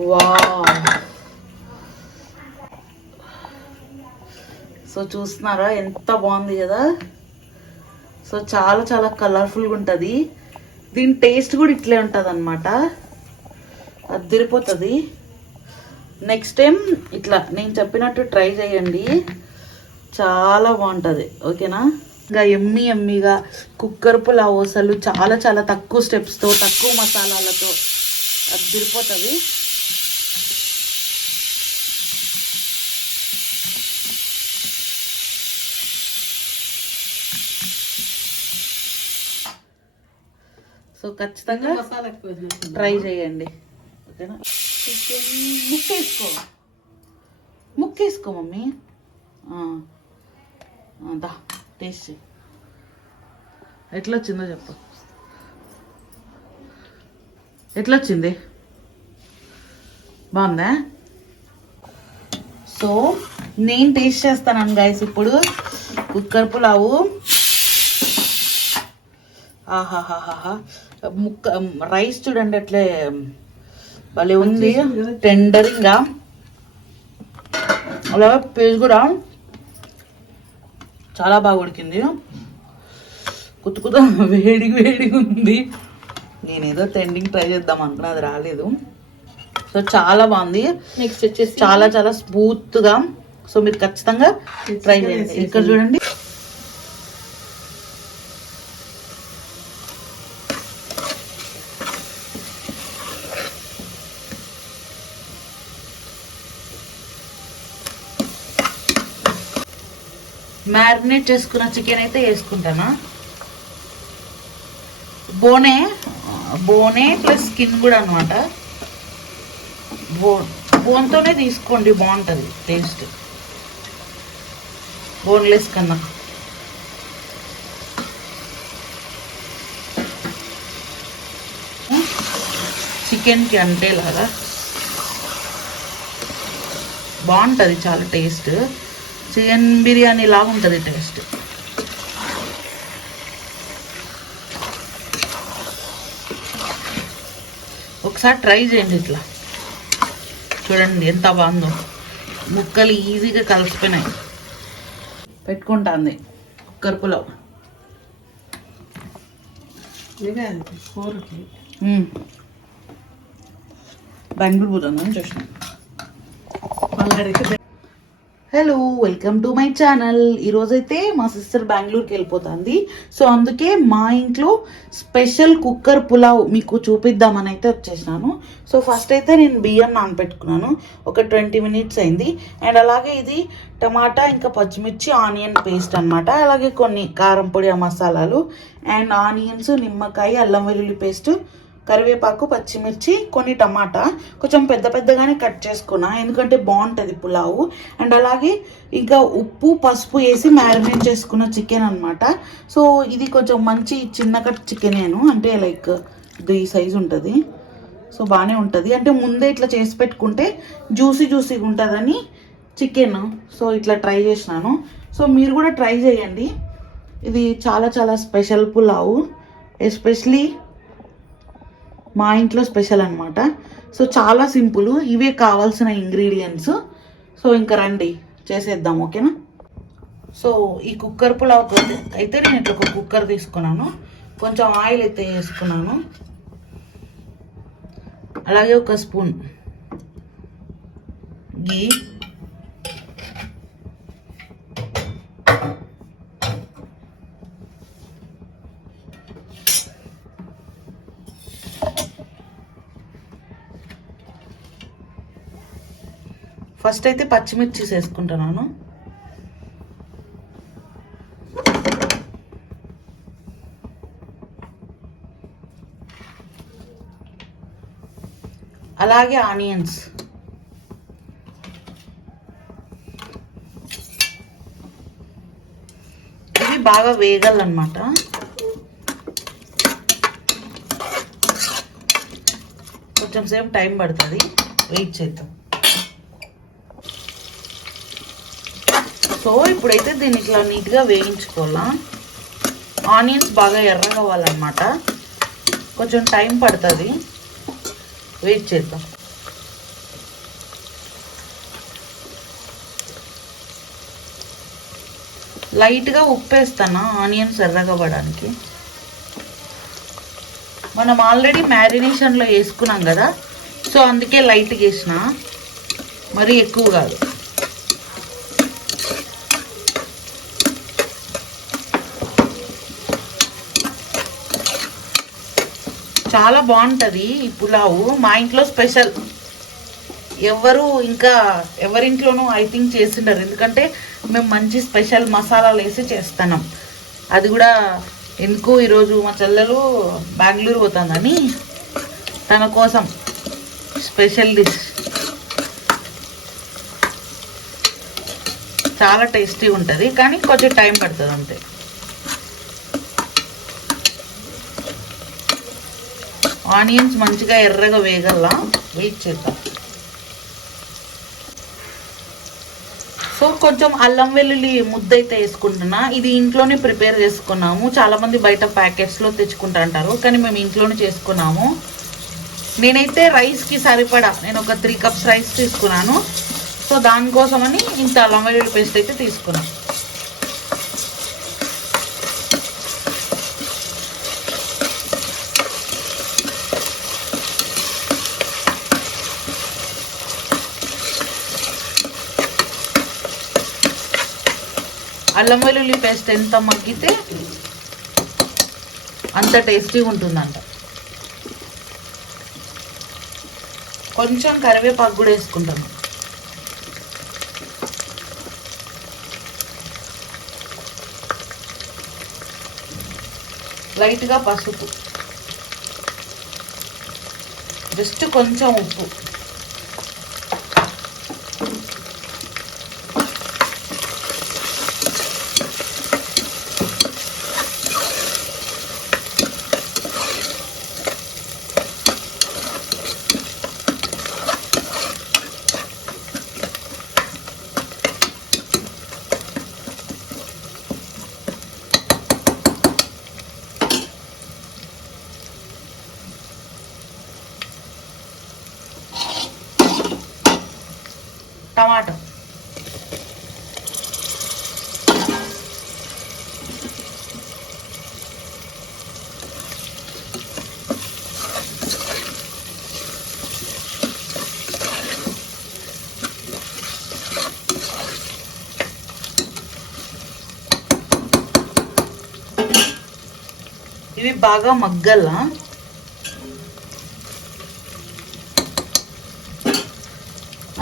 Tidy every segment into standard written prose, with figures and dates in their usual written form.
Wow. So చూస్తున్నారా ఎంత బాగుంది కదా. సో చాలా చాలా కలర్ఫుల్గా ఉంటుంది. దీని టేస్ట్ కూడా ఇట్లే ఉంటుంది అనమాట. అదిరిపోతుంది. నెక్స్ట్ టైం ఇట్లా నేను చెప్పినట్టు ట్రై చేయండి, చాలా బాగుంటుంది. ఓకేనా. ఇంకా ఎమ్మీగా కుక్కర్ పులావ్ అసలు చాలా చాలా తక్కువ స్టెప్స్తో తక్కువ మసాలాలతో అదిరిపోతుంది. సో ఖచ్చితంగా ట్రై చేయండి. ఓకేనా. చికెన్ ముక్కేసుకో మమ్మీ. దా టేస్ట్ ఎట్లా వచ్చిందో చెప్పు. ఎట్లా వచ్చింది? బాగుందా? సో నేను టేస్ట్ చేస్తాను గైస్ ఇప్పుడు కుక్కర్ పులావు. ఆహాహాహా. రైస్ చూడండి అట్లే భలే ఉంది, టెండరింగ్గా. అలాగే పీస్ కూడా చాలా బాగా ఉడికింది. కుత్తుకుత వేడిగా ఉంది. నేనేదో ట్రెండింగ్ ట్రై చేద్దాం అనుకున్నా, అది రాలేదు. సో చాలా బాగుంది. నెక్స్ట్ వచ్చేసి చాలా చాలా స్మూత్గా. సో మీరు ఖచ్చితంగా ట్రై చేయండి. ఇక్కడ చూడండి. మ్యారినేట్ చేసుకున్న చికెన్ అయితే వేసుకుంటానా. బోనే ప్లస్ స్కిన్ కూడా అనమాట. బోన్తోనే తీసుకోండి, బాగుంటుంది టేస్ట్ బోన్లెస్ కన్నా. చికెన్కి అంటేలాగా బాగుంటుంది, చాలా టేస్ట్. చికెన్ బిర్యానీ లాగా ఉంటుంది టేస్ట్. ఒకసారి ట్రై చేయండి. ఇట్లా చూడండి ఎంత బాగుందో. ముక్కలు ఈజీగా కలిసిపోయినాయి. పెట్టుకుంటుంది కుక్కర్ పులావ్. బెంగళూరు పోతుందని చూసిన. Hello, welcome to my channel. ఈరోజైతే మా సిస్టర్ బెంగళూరుకి వెళ్ళిపోతుంది. సో అందుకే మా ఇంట్లో స్పెషల్ కుక్కర్ పులావ్ మీకు చూపిద్దామని అయితే వచ్చేసినాను. సో ఫస్ట్ అయితే నేను బియ్యం నానబెట్టుకున్నాను, ఒక 20 minutes అయింది. అండ్ అలాగే ఇది టమాటా ఇంకా పచ్చిమిర్చి ఆనియన్ పేస్ట్ అనమాట. అలాగే కొన్ని కారం పొడి మసాలాలు అండ్ ఆనియన్స్, నిమ్మకాయ, అల్లం వెల్లుల్లి పేస్ట్, కరివేపాకు, పచ్చిమిర్చి, కొన్ని టమాటా కొంచెం పెద్దగానే కట్ చేసుకున్నా, ఎందుకంటే బాగుంటుంది పులావు. అండ్ అలాగే ఇంకా ఉప్పు పసుపు వేసి మ్యారినేట్ చేసుకున్న చికెన్ అనమాట. సో ఇది కొంచెం మంచి చిన్న కట్ చికెనేను, అంటే లైక్ ఈ సైజు ఉంటుంది. సో బాగానే ఉంటుంది, అంటే ముందే ఇట్లా చేసి పెట్టుకుంటే జ్యూసీగా ఉంటుందని చికెన్. సో ఇట్లా ట్రై చేసినాను. సో మీరు కూడా ట్రై చేయండి. ఇది చాలా చాలా స్పెషల్ పులావు, ఎస్పెషలీ మా ఇంట్లో స్పెషల్ అనమాట. సో చాలా సింపుల్, ఇవే కావాల్సిన ఇంగ్రీడియంట్స్. సో ఇంకా రండి చేసేద్దాం. ఓకేనా. సో ఈ కుక్కర్ పులావ్ అయితే నేను ఇట్లా ఒక కుక్కర్ తీసుకున్నాను, కొంచెం ఆయిల్ అయితే వేసుకున్నాను, అలాగే ఒక స్పూన్ గీ, ఫస్ట్ అయితే పచ్చిమిర్చి వేసుకుంటున్నాను. అలాగే ఆనియన్స్, ఇవి బాగా వేగాలన్నమాట. కొంచెం సేపు టైం పడుతుంది, వెయిట్ చేద్దాం. సో ఇప్పుడైతే దీన్ని ఇట్లా నీట్గా వేయించుకోవాలా. ఆనియన్స్ బాగా ఎర్రగా అవ్వాలన్నమాట, కొంచెం టైం పడుతుంది, వెయిట్ చేద్దాం. లైట్గా ఉప్పు వేస్తాను ఆనియన్స్ ఎర్రగా పడడానికి. మనం ఆల్రెడీ మ్యారినేషన్లో వేసుకున్నాం కదా, సో అందుకే లైట్గా వేసిన, మరీ ఎక్కువ కాదు. చాలా బాగుంటుంది ఈ పులావు, మా ఇంట్లో స్పెషల్. ఇంకా ఎవరింట్లోనూ ఐ థింక్ చేసిండరు, ఎందుకంటే మేము మంచి స్పెషల్ మసాలాలు వేసి చేస్తున్నాం. అది కూడా ఎందుకు ఈరోజు మా చెల్లెలు బెంగళూరు పోతుందని తన కోసం స్పెషల్ డిష్. చాలా టేస్టీ ఉంటుంది, కానీ కొంచెం టైం పడుతుంది అంతే. ఆనియన్స్ మంచిగా ఎర్రగా వేగల్లా, వెయిట్ చేద్దాం. సో కొంచెం అల్లం వెల్లుల్లి ముద్ద అయితే వేసుకుంటున్నా. ఇది ఇంట్లోనే ప్రిపేర్ చేసుకున్నాము. చాలామంది బయట ప్యాకెట్స్లో తెచ్చుకుంటా అంటారు, కానీ మేము ఇంట్లోనే చేసుకున్నాము. నేనైతే రైస్కి సరిపడా నేను ఒక 3 కప్స్ రైస్ తీసుకున్నాను. సో దానికోసమని ఇంత అల్లం వెల్లుల్లి పేస్ట్ అయితే తీసుకున్నాను. అల్లం వెల్లుల్లి పేస్ట్ ఎంత మగ్గితే అంత టేస్టీగా ఉంటుందంట. కొంచెం కరివేపాకు కూడా వేసుకుంటాను. లైట్గా పసుపు, జస్ట్ కొంచెం ఉప్పు. టమాటో, ఇవి బాగా మగ్గల్లా.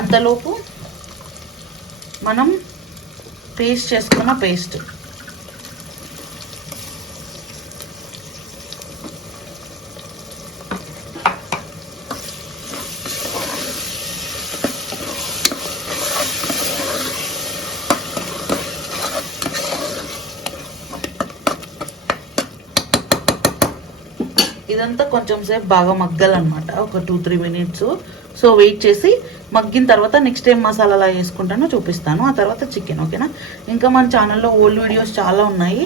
అంతలోపు మనం పేస్ట్ చేసుకున్న పేస్ట్ ఇదంతా కొంచెం సేపు బాగా మగ్గాలన్నమాట, ఒక 2-3 మినిట్స్. సో వెయిట్ చేసి మగ్గిన తర్వాత నెక్స్ట్ ఏం మసాలా అలా వేసుకుంటానో చూపిస్తాను. ఆ తర్వాత చికెన్, ఓకేనా. ఇంకా మన ఛానల్లో ఓల్డ్ వీడియోస్ చాలా ఉన్నాయి,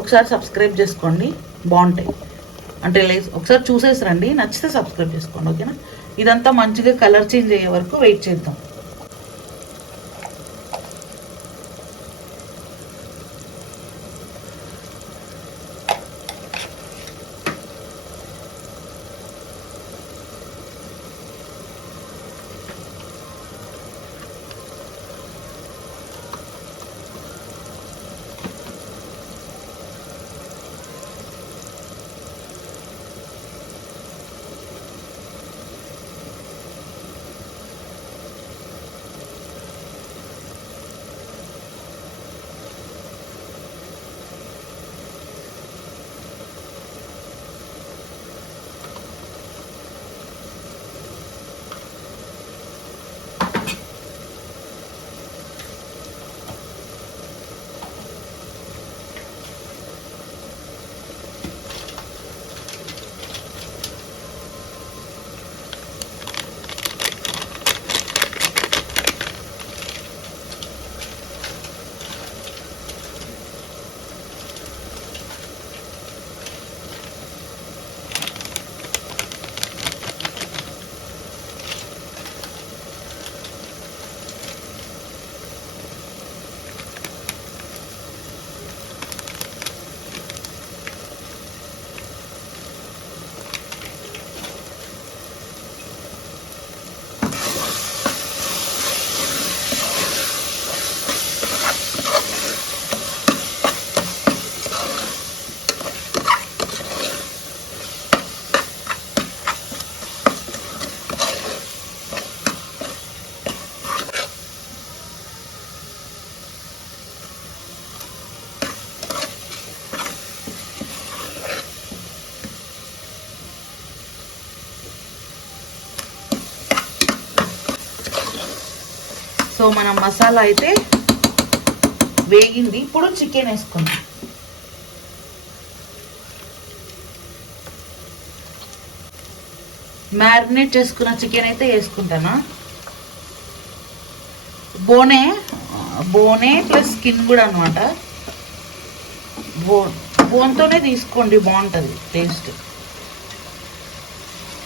ఒకసారి సబ్స్క్రైబ్ చేసుకోండి, బాగుంటాయి. అంటే ఒకసారి చూసేసి రండి, నచ్చితే సబ్స్క్రైబ్ చేసుకోండి, ఓకేనా. ఇదంతా మంచిగా కలర్ చేంజ్ అయ్యే వరకు వెయిట్ చేద్దాం. సో మన మసాలా అయితే వేగింది. ఇప్పుడు చికెన్ వేసుకుందాం. మ్యారినేట్ చేసుకున్న చికెన్ అయితే వేసుకుంటానా. బోనే ప్లస్ స్కిన్ కూడా అనమాట. బోన్తోనే తీసుకోండి, బాగుంటుంది టేస్ట్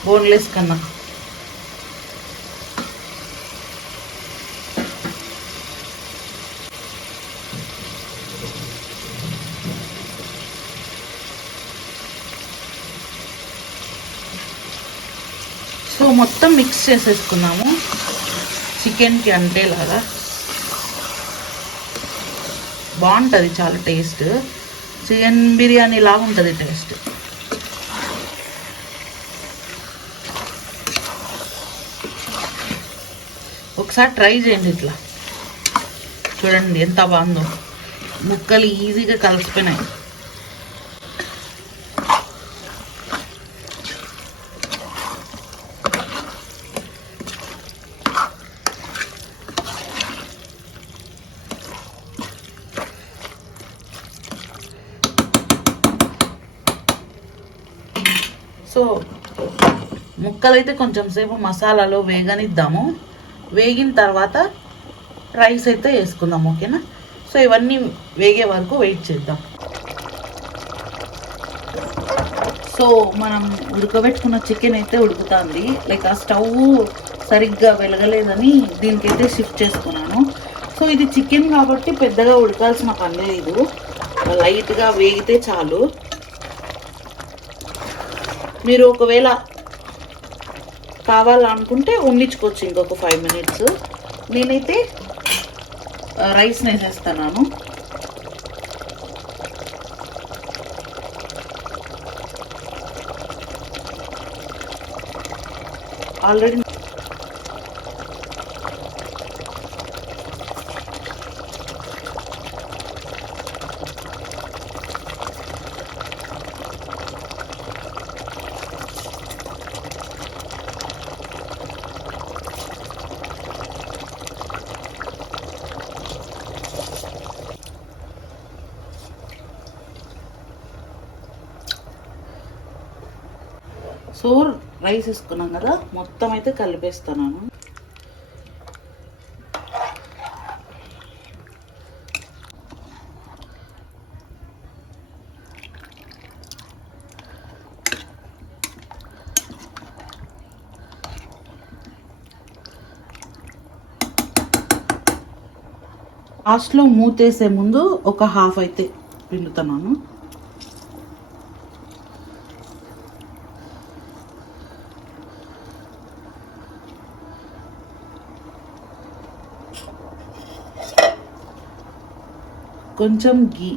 బోన్లెస్ కన్నా. సో మొత్తం మిక్స్ చేసేసుకున్నాము చికెన్కి అంటేలాగా. బాగుంటుంది చాలా టేస్ట్. చికెన్ బిర్యానీ లాగా ఉంటుంది టేస్ట్. ఒకసారి ట్రై చేయండి ఇట్లా. చూడండి ఎంత బాగుందో. ముక్కలు ఈజీగా కలిసిపోయినాయి. సో ముక్కలైతే కొంచెం సేపు మసాలాలో వేగనిద్దాము. వేగిన తర్వాత రైస్ అయితే వేసుకుందాం, ఓకేనా. సో ఇవన్నీ వేగే వరకు వెయిట్ చేద్దాం. సో మనం ఉడకబెట్టుకున్న చికెన్ అయితే ఉడుకుతుంది. లైక్ ఆ స్టవ్ సరిగ్గా వెలగలేదని దీనికైతే షిఫ్ట్ చేసుకున్నాను. సో ఇది చికెన్ కాబట్టి పెద్దగా ఉడకాల్సిన పని లేదు, లైట్గా వేగితే చాలు. మీరు ఒకవేళ కావాలనుకుంటే ఉండించుకోవచ్చు ఇంకొక 5 minutes. నేనైతే రైస్ వేసేస్తున్నాను. ఆల్రెడీ సో రైస్ వేసుకున్నాం కదా, మొత్తం అయితే కలిపేస్తున్నాను. లాస్ట్లో మూతేసే ముందు ఒక హాఫ్ అయితే పిండుతున్నాను. కొంచెం గీ.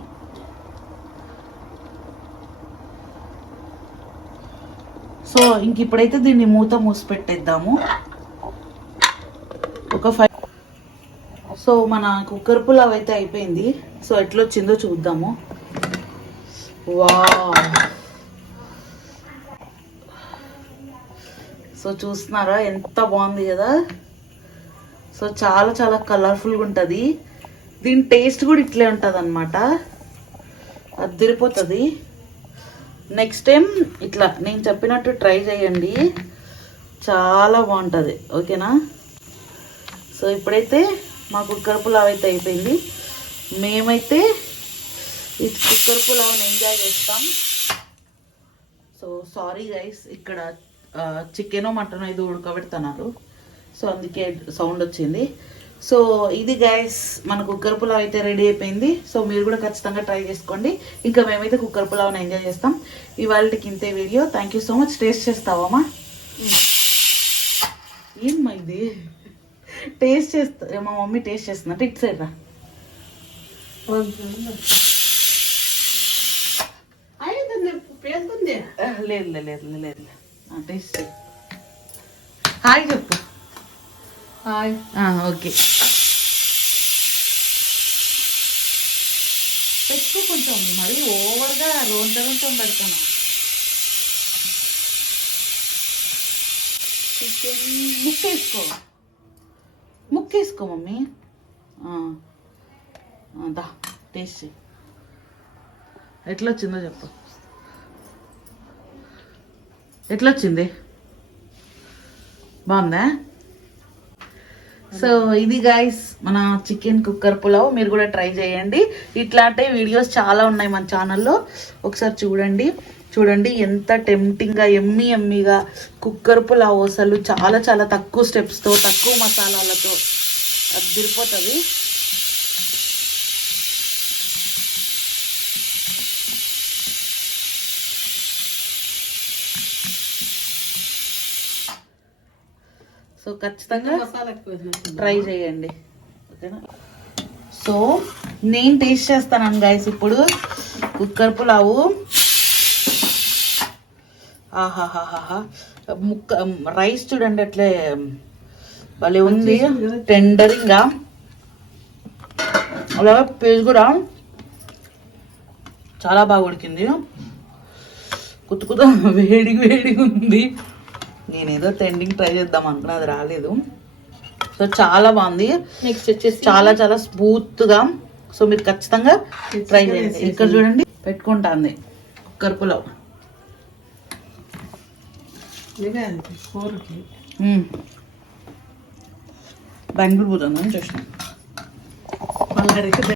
సో ఇంక ఇప్పుడైతే దీన్ని మూత మూసి పెట్టేద్దాము ఒక 5. సో మన కుక్కర్ పులావ్ అయితే అయిపోయింది. సో ఎట్లొచ్చిందో చూద్దాము. వావ్, సో చూస్తున్నారా ఎంత బాగుంది కదా. సో చాలా చాలా కలర్ఫుల్గా ఉంటుంది. దీని టేస్ట్ కూడా ఇట్లే ఉంటుంది అనమాట, అదిరిపోతుంది. నెక్స్ట్ టైం ఇట్లా నేను చెప్పినట్టు ట్రై చేయండి, చాలా బాగుంటుంది, ఓకేనా. సో ఇప్పుడైతే మా కుక్కర్ పులావ్ అయితే అయిపోయింది. మేమైతే ఈ కుక్కర్ పులావ్ని ఎంజాయ్ చేస్తాం. సో సారీ గైస్, ఇక్కడ చికెన్ మటన్ ఇది ఉడకబెడుతున్నారు, సో అందుకే సౌండ్ వచ్చింది. సో ఇది గైస్ మన కుక్కర్ పులావ్ అయితే రెడీ అయిపోయింది. సో మీరు కూడా ఖచ్చితంగా ట్రై చేసుకోండి. ఇంకా మేమైతే కుక్కర్ పులావ్ని ఎంజాయ్ చేస్తాం. ఇవాళకి ఇంతే video. Thank you so much. Taste చేస్తావమ్మా? ఏమ్మా ఇది టేస్ట్ చేస్తా, మా మమ్మీ టేస్ట్ చేస్తుందంటే ఇటు సైడ్ రా. లేదు లేదు లేదు, టేస్ట్ హాయ్ చెప్పు. హాయ్. ఓకే, పెట్టుకో. కొంచెం మరీ ఓవర్గా రోంచం పెడతాను. చికెన్ ముక్క వేసుకో, ముక్క ముక్కేసుకో మమ్మీ. దా టేస్ట్ చెయ్యి. ఎట్లా వచ్చిందో చెప్పు. ఎట్లా వచ్చింది? బాగుందా? సో ఇది గైస్ మన చికెన్ కుక్కర్ పులావ్. మీరు కూడా ట్రై చేయండి. ఇట్లాంటి వీడియోస్ చాలా ఉన్నాయి మన ఛానల్లో, ఒకసారి చూడండి ఎంత టెంప్టింగ్గా ఎమ్మీగా కుక్కర్ పులావ్. అసలు చాలా చాలా తక్కువ స్టెప్స్తో తక్కువ మసాలాలతో అది తిరిపోతుంది. సో ఖచ్చితంగా ట్రై చేయండి, ఓకేనా? సో నేను టేస్ట్ చేస్తాను గైస్ ఇప్పుడు కుక్కర్ పులావు. ఆహాహాహా, రైస్ చూడండి అట్లే భలే ఉంది, టెండరింగ్గా. అలాగే పేజ్ కూడా చాలా బాగా ఉడికింది, కుత్తుకుత వేడిగా ఉంది. నేనేదో టెండింగ్ ట్రై చేద్దాం అనుకున్నా, అది రాలేదు. సో చాలా బాగుంది, నెక్స్ట్ వచ్చేసి చాలా చాలా స్మూత్గా. సో మీరు ఖచ్చితంగా ట్రై చేయండి. ఇక్కడ చూడండి పెట్టుకుంటాంది కుక్కర్ పులావ్. బెంగళూరు పోతుందని చూసిన.